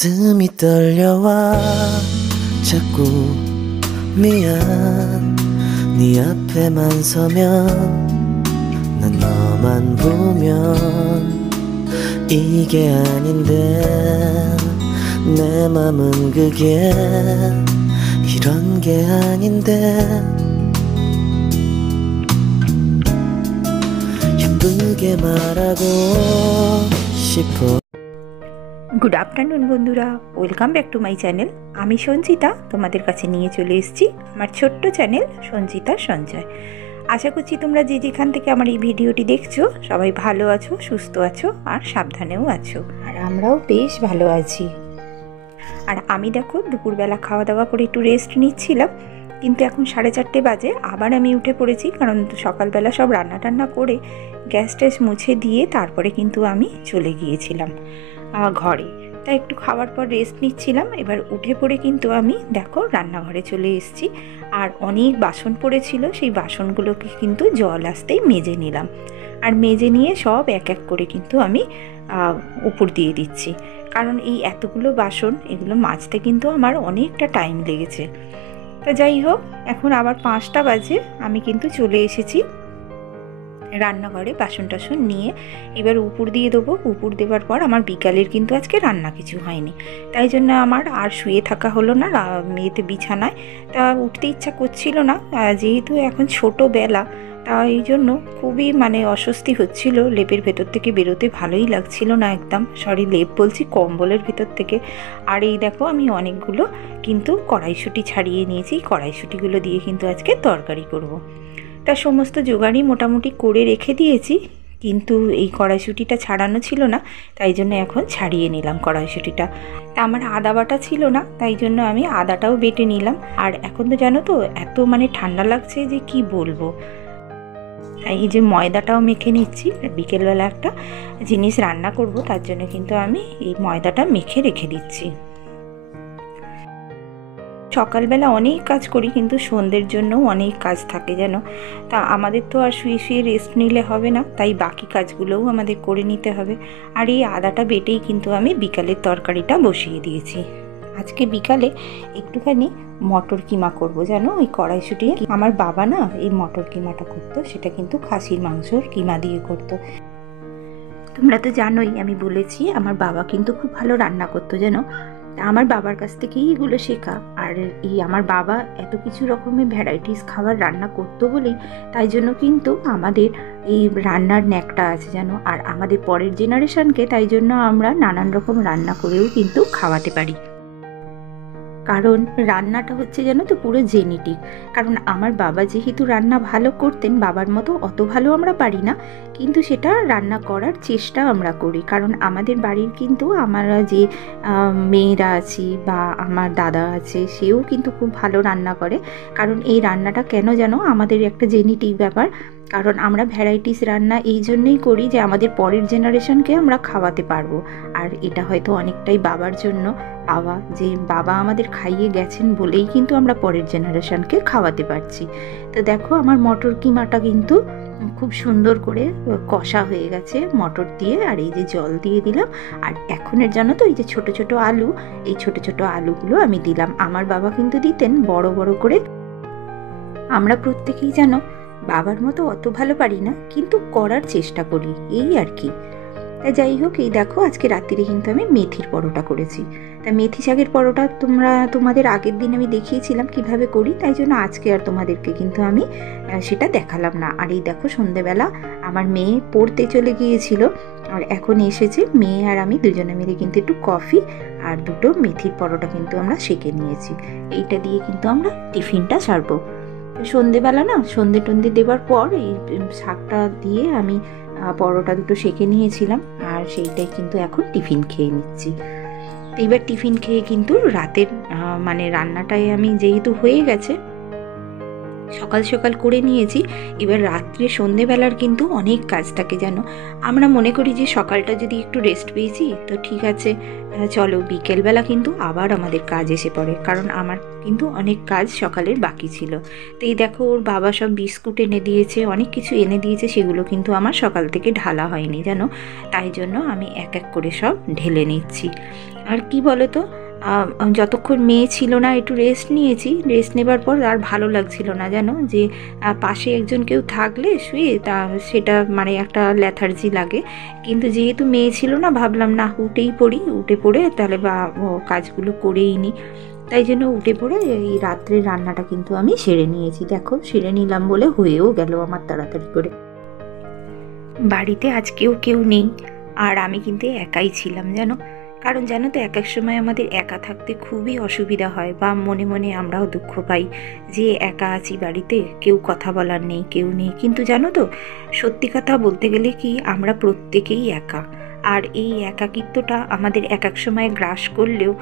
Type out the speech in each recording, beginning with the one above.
가슴이 떨려와 자꾸 미안 네 앞에만 서면 난 너만 보면 이게 아닌데 내 맘은 그게 이런 게 아닌데 예쁘게 말하고 싶어। Good afternoon বন্ধুরা, welcome back to my channel. আমি সঞ্চিতা তোমাদের কাছে নিয়ে চলে এসেছি আমার ছোট্ট চ্যানেল সঞ্চিতা সঞ্চয়। আশা করছি তোমরা যে যেখান থেকে আমার এই ভিডিওটি দেখছো সবাই ভালো আছো, সুস্থ আছো আর সাবধানেও আছো। আর আমরাও বেশ ভালো আছি। আর আমি দেখো দুপুরবেলা খাওয়া দাওয়া করে একটু রেস্ট নিচ্ছিলাম, কিন্তু এখন 4:30 বাজে। আবার আমি উঠে পড়েছি, কারণ সকালবেলা সব রান্না টান্না করে গ্যাস ট্যাস মুছে দিয়ে তারপরে কিন্তু আমি চলে গিয়েছিলাম ঘরে। তাই একটু খাওয়ার পর রেস্ট নিচ্ছিলাম। এবার উঠে পড়ে কিন্তু আমি দেখো রান্নাঘরে চলে এসেছি। আর অনেক বাসন পড়েছিল, সেই বাসনগুলোকে কিন্তু জল আসতেই মেজে নিলাম। আর মেজে নিয়ে সব এক এক করে কিন্তু আমি উপর দিয়ে দিচ্ছি, কারণ এই এতগুলো বাসন এগুলো মাজতে কিন্তু আমার অনেকটা টাইম লেগেছে। তা যাই হোক, এখন আবার 5টা বাজে, আমি কিন্তু চলে এসেছি রান্নাঘরে বাসন টাসন নিয়ে। এবার উপর দিয়ে দেবো। উপর দেওয়ার পর আমার বিকালের কিন্তু আজকে রান্না কিছু হয়নি, তাই জন্য আমার আর শুয়ে থাকা হলো না মেয়েতে বিছানায়। তা উঠতে ইচ্ছা করছিল না, যেহেতু এখন ছোটোবেলা, তা এই জন্য খুবই অস্বস্তি হচ্ছিল। লেপের ভেতর থেকে বেরোতে ভালোই লাগছিল না একদম, সরি লেপ বলছি, কম্বলের ভেতর থেকে। আর এই দেখো আমি অনেকগুলো কিন্তু কড়াইশুঁটি ছাড়িয়ে নিয়েছি। কড়াইশুঁটিগুলো দিয়ে কিন্তু আজকে তরকারি করব। তার সমস্ত জোগাড়ই মোটামুটি করে রেখে দিয়েছি, কিন্তু এই কড়াইশুঁটিটা ছাড়ানো ছিল না, তাই জন্য এখন ছাড়িয়ে নিলাম কড়াইশুঁটিটা। তা আমার আদা বাটা ছিল না, তাই জন্য আমি আদাটাও বেটে নিলাম। আর এখন তো জানো তো এত ঠান্ডা লাগছে যে কি বলবো। এই যে ময়দাটাও মেখে নিচ্ছি, বিকেলবেলা একটা জিনিস রান্না করব, তার জন্য কিন্তু আমি এই ময়দাটা মেখে রেখে দিচ্ছি। সকালবেলা অনেক কাজ করি, কিন্তু সন্ধ্যের জন্য অনেক কাজ থাকে যেন। তা আমাদের তো আর শুয়ে শুয়ে রেস্ট নিলে হবে না, তাই বাকি কাজগুলোও আমাদের করে নিতে হবে। আর এই আদাটা বেটেই কিন্তু আমি বিকালের তরকারিটা বসিয়ে দিয়েছি। আজকে বিকালে একটুখানি মটর কিমা করব যেন, ওই কড়াইশুঁটি। আমার বাবা না এই মটর কিমাটা করতো, সেটা কিন্তু খাসির মাংসর কিমা দিয়ে করতো। তোমরা তো জানোই, আমি বলেছি আমার বাবা কিন্তু খুব ভালো রান্না করতো যেন। আমার বাবার কাছ থেকেই এগুলো শেখা। আর এই আমার বাবা এত কিছু রকমের ভ্যারাইটিস খাবার রান্না করতো বলেই তাই জন্য কিন্তু আমাদের এই রান্নার ন্যাকটা আছে যেন। আর আমাদের পরের জেনারেশনকে তাই জন্য আমরা নানান রকম রান্না করেও কিন্তু খাওয়াতে পারি, কারণ রান্নাটা হচ্ছে যেন তো পুরো জেনেটিক। কারণ আমার বাবা যেহেতু রান্না ভালো করতেন, বাবার মতো অত ভালো আমরা পারি না, কিন্তু সেটা রান্না করার চেষ্টা আমরা করি। কারণ আমাদের বাড়ির কিন্তু আমরা যে মেয়েরা আছি বা আমার দাদা আছে, সেও কিন্তু খুব ভালো রান্না করে। কারণ এই রান্নাটা কেন যেন আমাদের একটা জেনেটিক ব্যাপার। কারণ আমরা ভ্যারাইটিস রান্না এই জন্যই করি যে আমাদের পরের জেনারেশনকে আমরা খাওয়াতে পারবো। আর এটা হয়তো অনেকটাই বাবার জন্য পাওয়া, যে বাবা আমাদের খাইয়ে গেছেন বলেই কিন্তু আমরা পরের জেনারেশনকে খাওয়াতে পারছি। তো দেখো আমার মটর কিমাটা কিন্তু খুব সুন্দর করে কষা হয়ে গেছে মটর দিয়ে। আর এই যে জল দিয়ে দিলাম। আর এখনের জানো তো এই যে ছোট ছোট আলু, এই ছোট ছোট আলুগুলো আমি দিলাম। আমার বাবা কিন্তু দিতেন বড় বড় করে। আমরা প্রত্যেকেই জানো বাবার মতো অত ভালো পারি না, কিন্তু করার চেষ্টা করি, এই আর কি। তা যাই হোক, এই দেখো আজকে রাত্রিরে কিন্তু আমি মেথির পরোটা করেছি। তা মেথি শাকের পরোটা তোমাদের আগের দিন আমি দেখিয়েছিলাম কিভাবে করি, তাই জন্য আজকে আর তোমাদেরকে কিন্তু আমি সেটা দেখালাম না। আর এই দেখো সন্ধেবেলা আমার মেয়ে পড়তে চলে গিয়েছিল, আর এখন এসেছে। মেয়ে আর আমি দুজনে মিলে কিন্তু একটু কফি আর দুটো মেথির পরোটা কিন্তু আমরা সেঁকে নিয়েছি। এইটা দিয়ে কিন্তু আমরা টিফিনটা সারবো। সন্ধেবেলা না সন্ধে টন্ধে দেওয়ার পর এই শাকটা দিয়ে আমি পরোটা দুটো সেঁকে নিয়েছিলাম, আর সেইটাই কিন্তু এখন টিফিন খেয়ে নিচ্ছি। এবার টিফিন খেয়ে কিন্তু রাতের রান্নাটাই আমি যেহেতু হয়ে গেছে, সকাল সকাল করে নিয়েছি। এবার রাত্রে সন্ধেবেলার কিন্তু অনেক কাজ থাকে জানো। আমরা মনে করি যে সকালটা যদি একটু রেস্ট পেয়েছি তো ঠিক আছে, চলো বিকেলবেলা কিন্তু আবার আমাদের কাজ এসে পড়ে, কারণ আমার কিন্তু অনেক কাজ সকালের বাকি ছিল। তো এই দেখো ওর বাবা সব বিস্কুট এনে দিয়েছে, অনেক কিছু এনে দিয়েছে, সেগুলো কিন্তু আমার সকাল থেকে ঢালা হয়নি জানো। তাই জন্য আমি এক এক করে সব ঢেলে নিচ্ছি। আর কি বলো তো, যতক্ষণ মেয়ে ছিল না একটু রেস্ট নিয়েছি, রেস্ট নেবার পর আর ভালো লাগছিল না জানো, যে পাশে একজন কেউ থাকলে শুয়ে তা সেটা মানে একটা ল্যাথার্জি লাগে। কিন্তু যেহেতু মেয়ে ছিল না, ভাবলাম না উঠেই পড়ি, উঠে পড়ে তাহলে বা কাজগুলো করেই নিই। তাই জন্য উঠে পড়ে এই রাত্রের রান্নাটা কিন্তু আমি সেরে নিয়েছি। দেখো সেরে নিলাম বলে হয়েও গেল আমার তাড়াতাড়ি করে। বাড়িতে আজকেও কেউ নেই, আর আমি কিন্তু একাই ছিলাম জানো। কারণ জানো তো, এক এক সময় আমাদের একা থাকতে খুবই অসুবিধা হয়, বা মনে মনে আমরাও দুঃখ পাই যে একা আছি বাড়িতে, কেউ কথা বলার নেই, কেউ নেই। কিন্তু জানো তো, সত্যি কথা বলতে গেলে কি, আমরা প্রত্যেকেই একা। আর এই একাকিত্বটা আমাদের এক এক সময় গ্রাস করলেও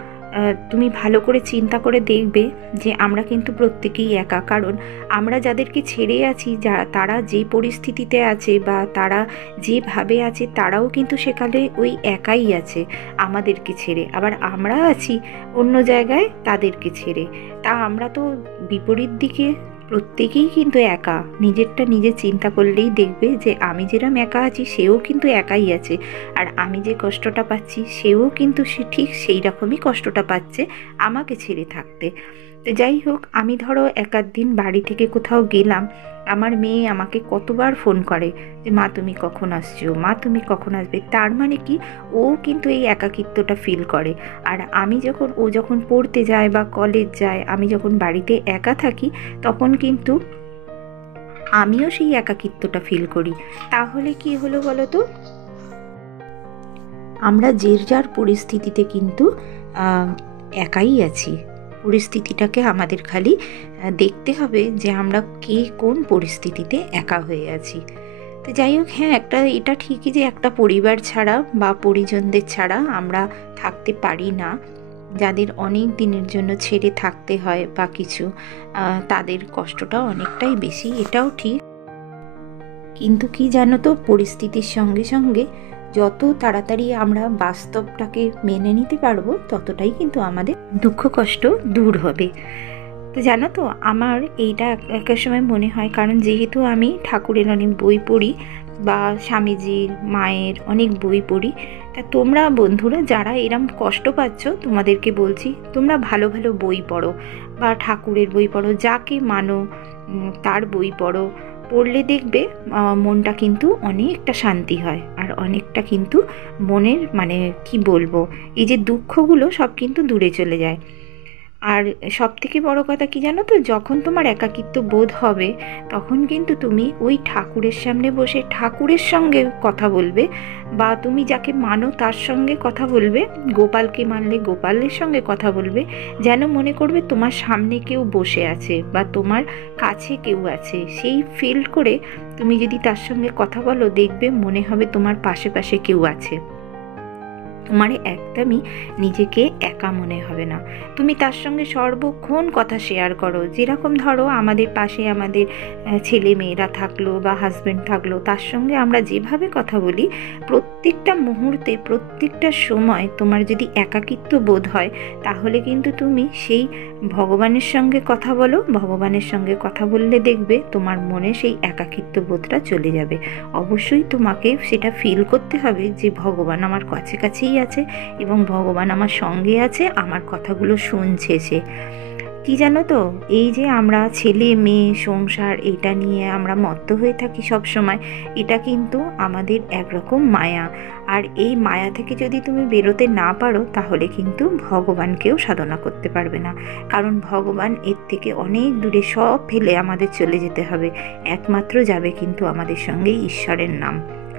তুমি ভালো করে চিন্তা করে দেখবে যে আমরা কিন্তু প্রত্যেকেই একা। কারণ আমরা যাদেরকে ছেড়ে আছি, তারা যে পরিস্থিতিতে আছে বা তারা যেভাবে আছে, তারাও কিন্তু সেখানে ওই একাই আছে আমাদেরকে ছেড়ে। আবার আমরা আছি অন্য জায়গায় তাদেরকে ছেড়ে। তা আমরা তো বিপরীত দিকে প্রত্যেকেই কিন্তু একা। নিজেরটা নিজে চিন্তা করলেই দেখবে যে আমি যেরকম একা আছি, সেও কিন্তু একাই আছে। আর আমি যে কষ্টটা পাচ্ছি, সেও কিন্তু সে ঠিক সেই রকমই কষ্টটা পাচ্ছে আমাকে ছেড়ে থাকতে। তো যাই হোক, আমি ধরো এক আধ দিন বাড়ি থেকে কোথাও গেলাম, আমার মেয়ে আমাকে কতবার ফোন করে যে মা তুমি কখন আসছো, মা তুমি কখন আসবে। তার মানে কি, ও কিন্তু এই একাকিত্বটা ফিল করে। আর আমি যখন, ও যখন পড়তে যায় বা কলেজ যায়, আমি যখন বাড়িতে একা থাকি, তখন কিন্তু আমিও সেই একাকিত্বটা ফিল করি। তাহলে কি হলো বলো তো, আমরা যে যার পরিস্থিতিতে কিন্তু একাই আছি। পরিস্থিতিটাকে আমাদের খালি দেখতে হবে যে আমরা কে কোন পরিস্থিতিতে একা হয়ে আছি। তো যাই হোক, হ্যাঁ, এটা ঠিকই যে একটা পরিবার ছাড়া বা পরিজনদের ছাড়া আমরা থাকতে পারি না। যাদের অনেক দিনের জন্য ছেড়ে থাকতে হয় বা কিছু, তাদের কষ্টটা অনেকটাই বেশি, এটাও ঠিক। কিন্তু কি জানো তো, পরিস্থিতির সঙ্গে সঙ্গে যত তাড়াতাড়ি আমরা বাস্তবটাকে মেনে নিতে পারবো, ততটাই কিন্তু আমাদের দুঃখ কষ্ট দূর হবে। তো জানো তো, আমার এইটা এক সময় মনে হয়, কারণ যেহেতু আমি ঠাকুরের অনেক বই পড়ি বা স্বামীজির মায়ের অনেক বই পড়ি, তা তোমরা বন্ধুরা যারা এরম কষ্ট পাচ্ছ, তোমাদেরকে বলছি তোমরা ভালো ভালো বই পড়ো বা ঠাকুরের বই পড়ো, যাকে মানো তার বই পড়ো। পড়লে দেখবে মনটা কিন্তু অনেকটা শান্তি হয়, আর অনেকটা কিন্তু মনের মানে কি বলবো, এই যে দুঃখগুলো সব কিন্তু দূরে চলে যায়। আর সব থেকে বড় কথা কি জানো তো, যখন তোমার একাকিত্ব বোধ হবে, তখন কিন্তু তুমি ওই ঠাকুরের সামনে বসে ঠাকুরের সঙ্গে কথা বলবে, বা তুমি যাকে মানো তার সঙ্গে কথা বলবে, গোপালকে মানলে গোপালের সঙ্গে কথা বলবে, যেন মনে করবে তোমার সামনে কেউ বসে আছে বা তোমার কাছে কেউ আছে। সেই ফিল করে তুমি যদি তার সঙ্গে কথা বলো, দেখবে মনে হবে তোমার পাশে পাশে কেউ আছে। তোমার একদমই নিজেকে একা মনে হবে না। তুমি তার সঙ্গে সর্বক্ষণ কথা শেয়ার করো। যেরকম ধরো আমাদের পাশে আমাদের ছেলে মেয়েরা থাকলো বা হাজব্যান্ড থাকলো, তার সঙ্গে আমরা যেভাবে কথা বলি, প্রত্যেকটা মুহূর্তে প্রত্যেকটা সময় তোমার যদি একাকিত্ব বোধ হয়, তাহলে কিন্তু তুমি সেই ভগবানের সঙ্গে কথা বলো। ভগবানের সঙ্গে কথা বললে দেখবে তোমার মনে সেই একাকিত্ব বোধটা চলে যাবে। অবশ্যই তোমাকে সেটা ফিল করতে হবে যে ভগবান আমার কাছে কাছেই আছে এবং ভগবান আমার সঙ্গে আছে, আমার কথাগুলো শুনছে সে। কি জানো তো, এই যে আমরা ছেলে মেয়ে সংসার এটা নিয়ে আমরা মত্ত হয়ে থাকি সব সময়, এটা কিন্তু আমাদের একরকম মায়া। আর এই মায়া থেকে যদি তুমি বেরোতে না পারো, তাহলে কিন্তু ভগবানকেও সাধনা করতে পারবে না। কারণ ভগবান এর থেকে অনেক দূরে, সব ফেলে আমাদের চলে যেতে হবে। একমাত্র যাবে কিন্তু আমাদের সঙ্গে ঈশ্বরের নাম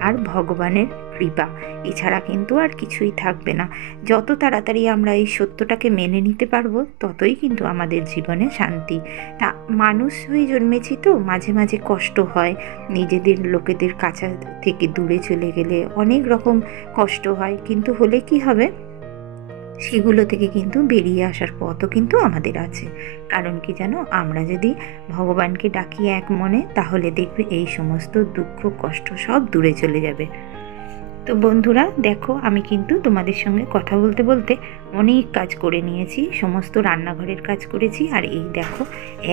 আর ভগবানের কৃপা, এছাড়া কিন্তু আর কিছুই থাকবে না। যত তাড়াতাড়ি আমরা এই সত্যটাকে মেনে নিতে পারবো, ততই কিন্তু আমাদের জীবনে শান্তি। তা মানুষ হয়ে জন্মেছি তো, মাঝে মাঝে কষ্ট হয়, নিজেদের লোকেদের কাছে থেকে দূরে চলে গেলে অনেক রকম কষ্ট হয়। কিন্তু হলে কি হবে, সেগুলো থেকে কিন্তু বেরিয়ে আসার পথও কিন্তু আমাদের আছে। কারণ কি জানো, আমরা যদি ভগবানকে ডাকি এক মনে, তাহলে দেখবে এই সমস্ত দুঃখ কষ্ট সব দূরে চলে যাবে। তো বন্ধুরা দেখো, আমি কিন্তু তোমাদের সঙ্গে কথা বলতে বলতে অনেক কাজ করে নিয়েছি, সমস্ত রান্নাঘরের কাজ করেছি। আর এই দেখো,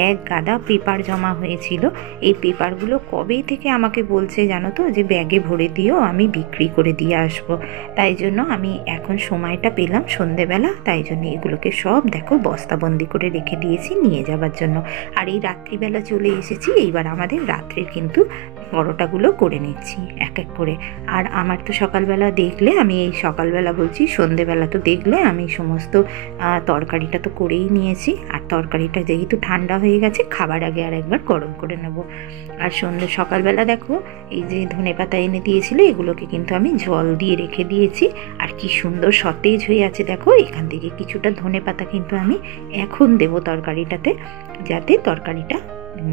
এক গাদা পেপার জমা হয়েছিল। এই পেপারগুলো কবে থেকে আমাকে বলছে জানো তো, যে ব্যাগে ভরে দিও, আমি বিক্রি করে দিয়ে আসবো। তাই জন্য আমি এখন সময়টা পেলাম সন্ধেবেলা, তাই জন্য এগুলোকে সব দেখো বস্তাবন্দি করে রেখে দিয়েছি নিয়ে যাবার জন্য। আর এই রাত্রিবেলা চলে এসেছি, এইবার আমাদের রাত্রের কিন্তু পরোটাগুলো করে নিচ্ছি এক এক করে। আর আমার তো সকালবেলা দেখলে, আমি এই সকালবেলা বলছি, সন্ধেবেলা তো দেখলে আমি সমস্ত তরকারিটা তো করেই নিয়েছি। আর তরকারিটা যেহেতু ঠান্ডা হয়ে গেছে, খাবার আগে আর একবার গরম করে নেব। আর সকালবেলা দেখো, এই যে ধনেপাতা এনে দিয়েছিল, এগুলোকে কিন্তু আমি জল দিয়ে রেখে দিয়েছি। আর কি সুন্দর সতেজ হয়ে আছে দেখো। এখান থেকে কিছুটা ধনেপাতা কিন্তু আমি এখন দেবো তরকারিটাতে, যাতে তরকারিটা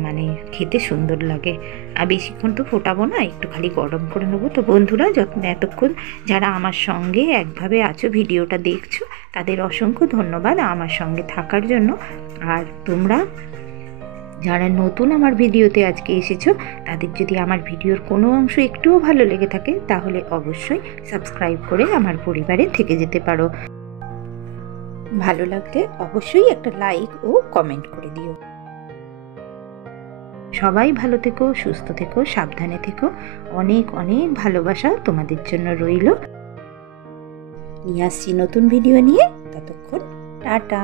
মানে খেতে সুন্দর লাগে। আর বেশিক্ষণ তো ফোটাবো না, একটু খালি গরম করে নেবো। তো বন্ধুরা, এতক্ষণ যারা আমার সঙ্গে একভাবে আছো, ভিডিওটা দেখছো, তাদের অসংখ্য ধন্যবাদ আমার সঙ্গে থাকার জন্য। আর তোমরা যারা নতুন আমার ভিডিওতে আজকে এসেছো, তাদের যদি আমার ভিডিওর কোনো অংশ একটুও ভালো লেগে থাকে, তাহলে অবশ্যই সাবস্ক্রাইব করে আমার পরিবারে থেকে যেতে পারো। ভালো লাগলে অবশ্যই একটা লাইক ও কমেন্ট করে দিও। সবাই ভালো থেকো, সুস্থ থেকো, সাবধানে থেকো। অনেক অনেক ভালোবাসা তোমাদের জন্য রইল। নিয়ে আসছি নতুন ভিডিও নিয়ে। ততক্ষণ টাটা।